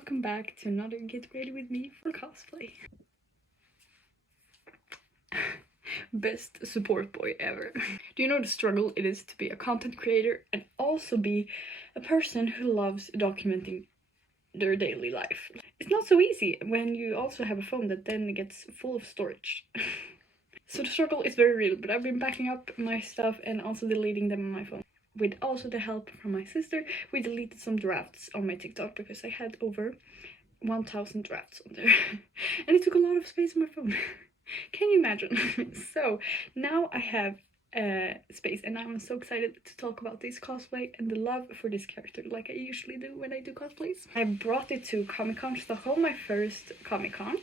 welcome back to another Get Ready With Me for cosplay. Best support boy ever. Do you know the struggle it is to be a content creator and also be a person who loves documenting their daily life? It's not so easy when you also have a phone that then gets full of storage. So the struggle is very real, but I've been backing up my stuff and also deleting them on my phone. With also the help from my sister, we deleted some drafts on my TikTok because I had over 1000 drafts on there. And it took a lot of space on my phone. Can you imagine? So now I have space and I'm so excited to talk about this cosplay and the love for this character like I usually do when I do cosplays. I brought it to Comic Con Stockholm, my first Comic Con,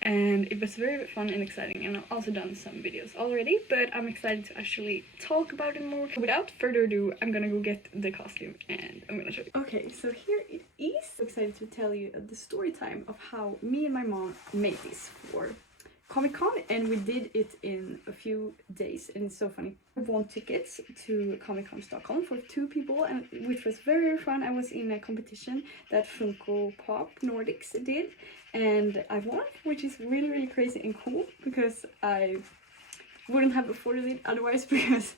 and it was very fun and exciting, and I've also done some videos already, but I'm excited to actually talk about it more. Without further ado, I'm gonna go get the costume and I'm gonna show you. Okay, so here it is. So excited to tell you the story time of how me and my mom made this for Comic Con, and we did it in a few days, and it's so funny. I won tickets to Comic Con Stockholm for 2 people, and which was very fun. I was in a competition that Funko Pop Nordics did, and I won, which is really crazy and cool because I wouldn't have afforded it otherwise because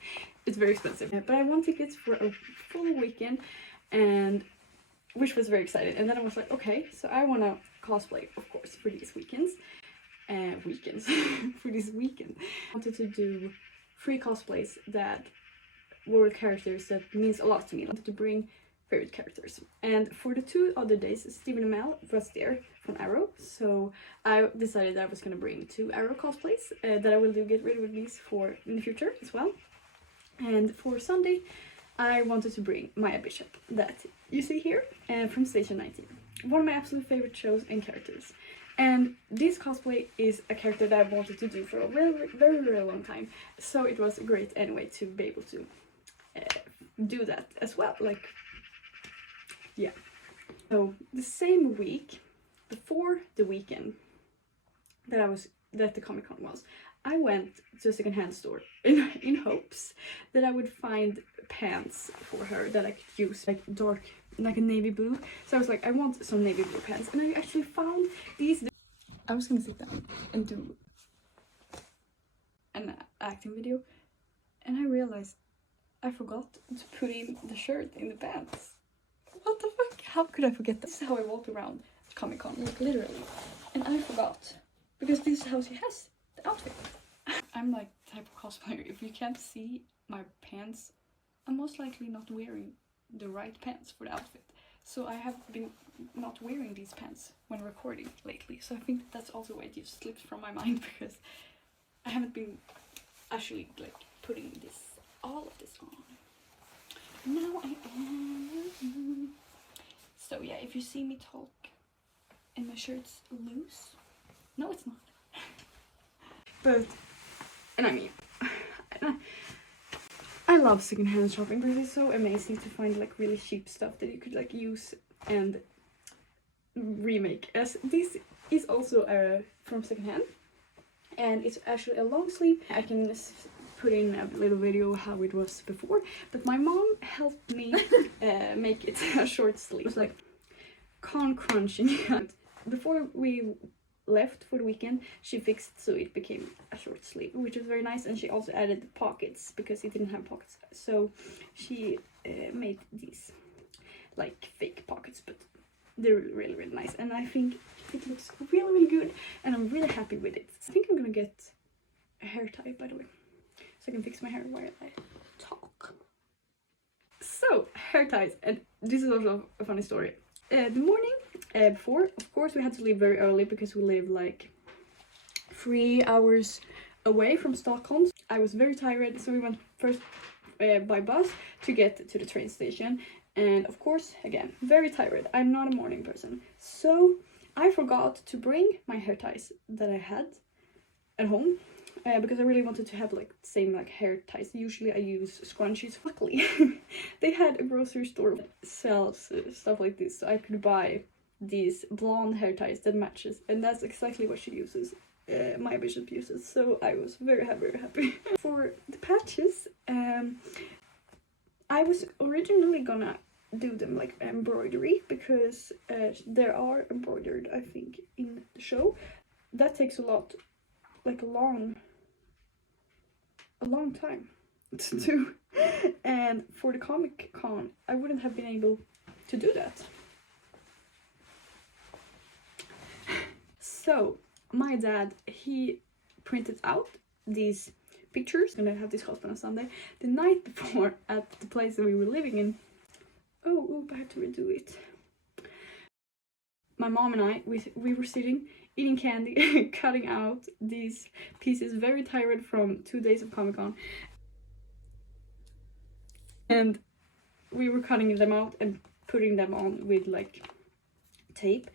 it's very expensive. But I won tickets for a full weekend, and which was very exciting. And then I was like, okay, so I want to cosplay, of course, for these weekends. For this weekend. I wanted to do 3 cosplays that were characters that means a lot to me. I wanted to bring favorite characters. And for the 2 other days, Stephen and Mel was there from Arrow. So I decided that I was going to bring 2 Arrow cosplays that I will do Get Ready With these for in the future as well. And for Sunday, I wanted to bring Maya Bishop that you see here from Station 19. One of my absolute favorite shows and characters. And this cosplay is a character that I wanted to do for a very long time. So it was great anyway to be able to do that as well. Like, yeah. So the same week, before the weekend that the Comic Con was, I went to a secondhand store in hopes that I would find pants for her that I could use, like dark, like a navy blue. So I was like, I want some navy blue pants, and I actually found these. I was gonna sit down and do an acting video, and I realized I forgot to put in the shirt in the pants. What the fuck? How could I forget that? This is how I walk around Comic Con, like literally, and I forgot because this is how she has the outfit. I'm like the type of cosplayer, if you can't see my pants, I'm most likely not wearing the right pants for the outfit. So I have been not wearing these pants when recording lately. So I think that's also why it just slips from my mind because I haven't been actually like putting all of this on. Now I am. So yeah, if you see me talk and my shirt's loose, no it's not. But, and I mean, I love secondhand shopping because it's so amazing to find like really cheap stuff that you could like use and remake. As this is also from secondhand, and it's actually a long sleeve. I can put in a little video how it was before, but my mom helped me make it a short sleeve. It was like crunching. Before we left for the weekend, she fixed so it became a short sleeve, which was very nice, and she also added the pockets because it didn't have pockets. So she made these like fake pockets, but they're really nice, and I think it looks really good, and I'm really happy with it. I think I'm gonna get a hair tie, by the way, so I can fix my hair while I talk. So hair ties, and this is also a funny story. The morning before, of course, we had to leave very early because we live like 3 hours away from Stockholm. I was very tired, so we went first by bus to get to the train station. And of course, again, very tired. I'm not a morning person. So I forgot to bring my hair ties that I had at home. Because I really wanted to have like the same like hair ties. Usually I use scrunchies. Luckily, they had a grocery store that sells stuff like this, so I could buy these blonde hair ties that matches, and that's exactly what she uses. My Bishop uses, so I was very happy. For the patches, I was originally gonna do them like embroidery, because there are embroidered, I think, in the show. That takes a lot, like a long time to do. And for the Comic Con, I wouldn't have been able to do that. So my dad, he printed out these pictures, and I have this cosplay on Sunday, the night before at the place that we were living in. Oh, I had to redo it. My mom and I, we were sitting, eating candy, cutting out these pieces, very tired from 2 days of Comic Con. And we were cutting them out and putting them on with like tape.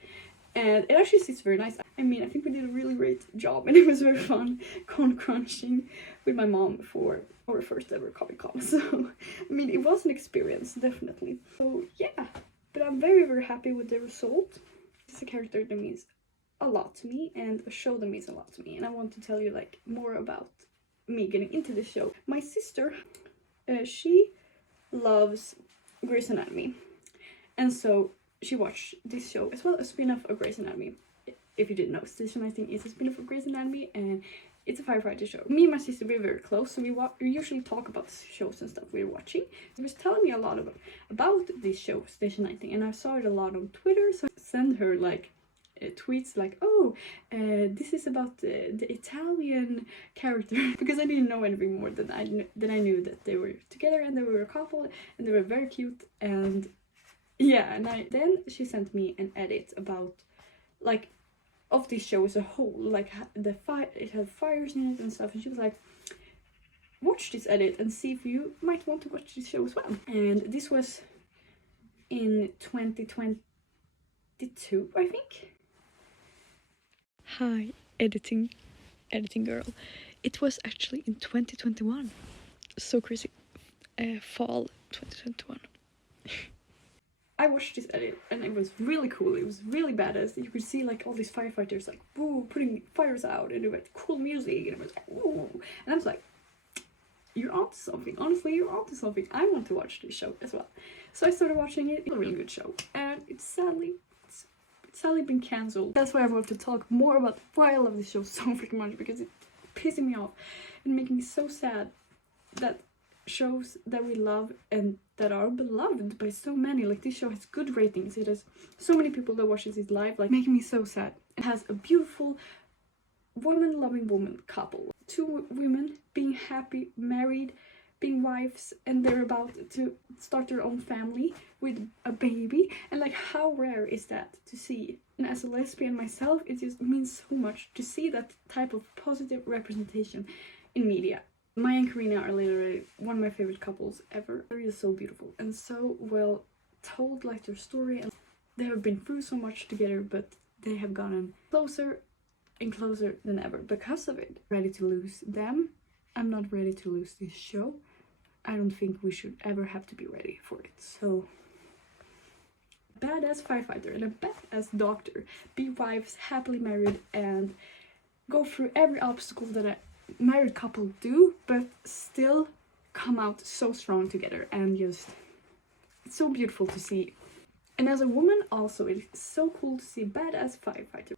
And it actually sits very nice. I mean, I think we did a really great job, and it was very fun corn crunching with my mom for our first ever Comic Con. So, I mean, it was an experience, definitely. So, yeah. But I'm very, very happy with the result. It's a character that means a lot to me, and a show that means a lot to me. And I want to tell you, like, more about me getting into the show. My sister, she loves Grey's Anatomy. And so she watched this show as well, a spin-off of Grey's Anatomy. If you didn't know, Station 19 is a spin-off of Grey's Anatomy, and it's a firefighter show. Me and my sister, we're very close, so we usually talk about the shows and stuff we're watching. She was telling me a lot about this show, Station 19, and I saw it a lot on Twitter, so I sent her like tweets like, oh, this is about the Italian character, because I didn't know anything more than I knew that they were together and they were a couple and they were very cute. And yeah, and then she sent me an edit about like of this show as a whole, like it had fires in it and stuff, and she was like, watch this edit and see if you might want to watch this show as well. And this was in 2022, I think. Hi, editing girl. It was actually in 2021. So crazy. Fall 2021. I watched this edit and it was really cool. It was really badass. You could see like all these firefighters like woo, putting fires out, and it was cool music, and it was like woo. And I was like, you're onto something. Honestly, you're onto something. I want to watch this show as well. So I started watching it. It's a really good show, and it's sadly been cancelled. That's why I want to talk more about why I love this show so freaking much, because it's pissing me off and making me so sad that shows that we love and that are beloved by so many, like this show has good ratings, it has so many people that watches it live, like making me so sad. It has a beautiful woman-loving woman couple, two women being happy, married, being wives, and they're about to start their own family with a baby. And like, how rare is that to see? And as a lesbian myself, it just means so much to see that type of positive representation in media. Maya and Karina are literally one of my favorite couples ever. They're just so beautiful and so well told, like their story, and they have been through so much together, but they have gotten closer and closer than ever because of it. Ready to lose them. I'm not ready to lose this show. I don't think we should ever have to be ready for it. So, badass firefighter and a badass doctor, be wives, happily married, and go through every obstacle that a married couple do, but still come out so strong together, and just it's so beautiful to see. And as a woman also, it's so cool to see a badass firefighter.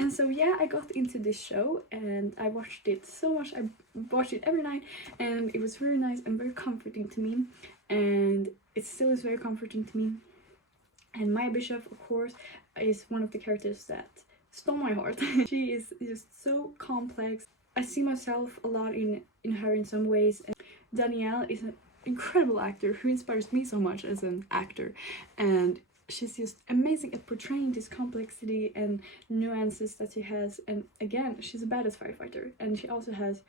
And so yeah, I got into this show and I watched it so much. I watched it every night, and it was very nice and very comforting to me, and it still is very comforting to me. And Maya Bishop, of course, is one of the characters that stole my heart. She is just so complex. I see myself a lot in her in some ways. And Danielle is an incredible actor who inspires me so much as an actor, and she's just amazing at portraying this complexity and nuances that she has. And again, she's a badass firefighter, and she also has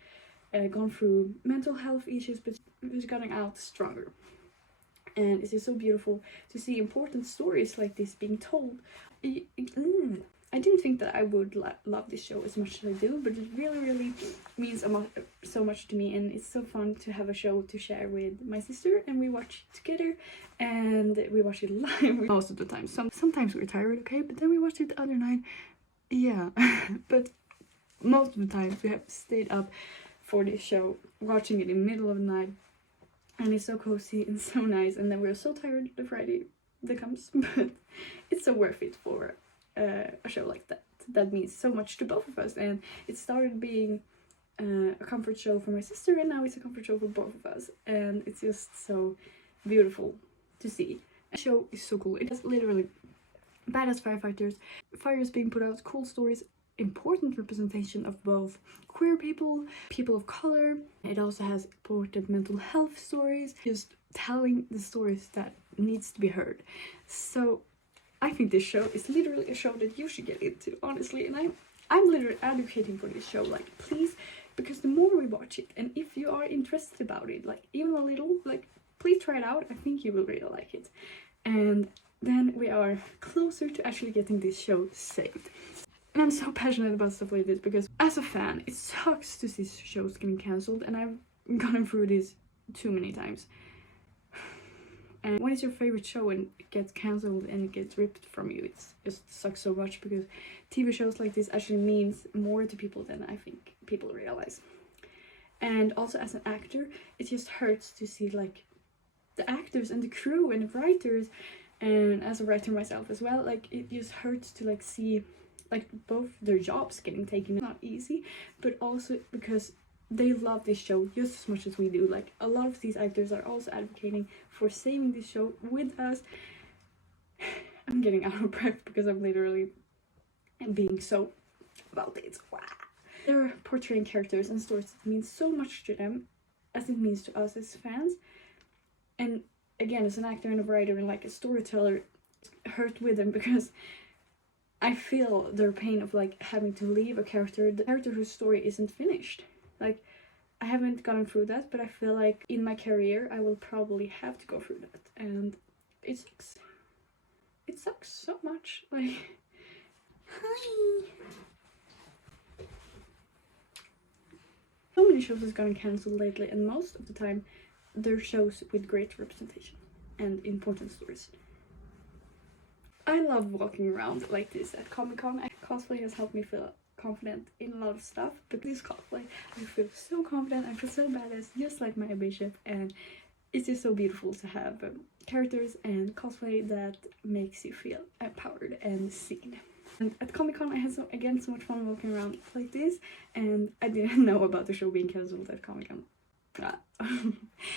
gone through mental health issues, but she's gotten out stronger. And it's just so beautiful to see important stories like this being told. I didn't think that I would love this show as much as I do, but it really means so much to me, and it's so fun to have a show to share with my sister, and we watch it together, and we watch it live most of the time. Sometimes we're tired, okay, but then we watch it the other night, yeah. But most of the time we have stayed up for this show, watching it in the middle of the night, and it's so cozy and so nice, and then we're so tired the Friday that comes, but it's so worth it for a show like that. That means so much to both of us, and it started being a comfort show for my sister, and now it's a comfort show for both of us, and it's just so beautiful to see. The show is so cool. It has literally badass firefighters, fires being put out, cool stories, important representation of both queer people, people of color. It also has important mental health stories, just telling the stories that needs to be heard. So I think this show is literally a show that you should get into, honestly, and I'm literally advocating for this show, like, please, because the more we watch it, and if you are interested about it, like, even a little, like, please try it out. I think you will really like it. And then we are closer to actually getting this show saved. And I'm so passionate about stuff like this because as a fan, it sucks to see shows getting cancelled, and I've gone through this too many times. And when it's your favorite show and it gets cancelled and it gets ripped from you, it just sucks so much, because TV shows like this actually means more to people than I think people realize. And also as an actor, it just hurts to see like the actors and the crew and the writers, and as a writer myself as well, like it just hurts to like see like both their jobs getting taken. It's not easy, but also because they love this show just as much as we do. Like a lot of these actors are also advocating for saving this show with us. I'm getting out of breath because I'm literally being so about it. Wow. They're portraying characters and stories that mean so much to them as it means to us as fans. And again, as an actor and a writer and like a storyteller, hurt with them because I feel their pain of like having to leave the character whose story isn't finished. Like, I haven't gone through that, but I feel like in my career I will probably have to go through that, and it sucks. It sucks so much. Like, hi. So many shows has gotten cancelled lately, and most of the time they're shows with great representation and important stories. I love walking around like this at Comic Con. Cosplay has helped me feel confident in a lot of stuff, but this cosplay I feel so confident, I feel so badass, just like Maya Bishop, and it's just so beautiful to have characters and cosplay that makes you feel empowered and seen. And at Comic Con I had so much fun walking around like this, and I didn't know about the show being cancelled at Comic Con.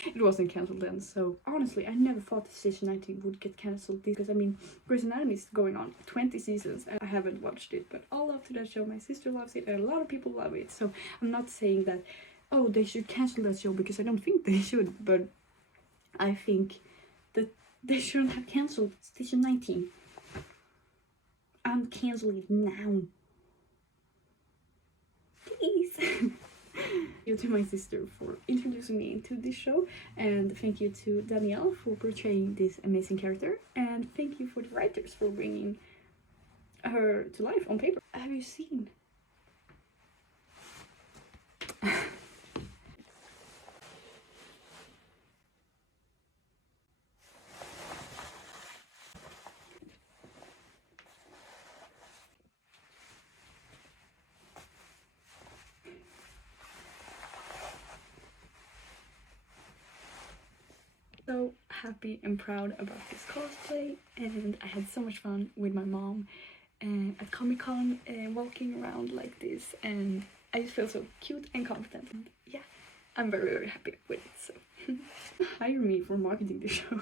It wasn't cancelled then, so honestly I never thought season 19 would get cancelled, because I mean Grey's Anatomy is going on 20 seasons and I haven't watched it, but all love to that show. My sister loves it and a lot of people love it, so I'm not saying that oh they should cancel that show, because I don't think they should, but I think that they shouldn't have cancelled season 19. Cancel it now, please. Thank you to my sister for introducing me into this show, and thank you to Danielle for portraying this amazing character, and thank you for the writers for bringing her to life on paper. Have you seen? So happy and proud about this cosplay, and I had so much fun with my mom at Comic Con, walking around like this, and I just feel so cute and confident, and yeah, I'm very happy with it. So hire me for marketing the show.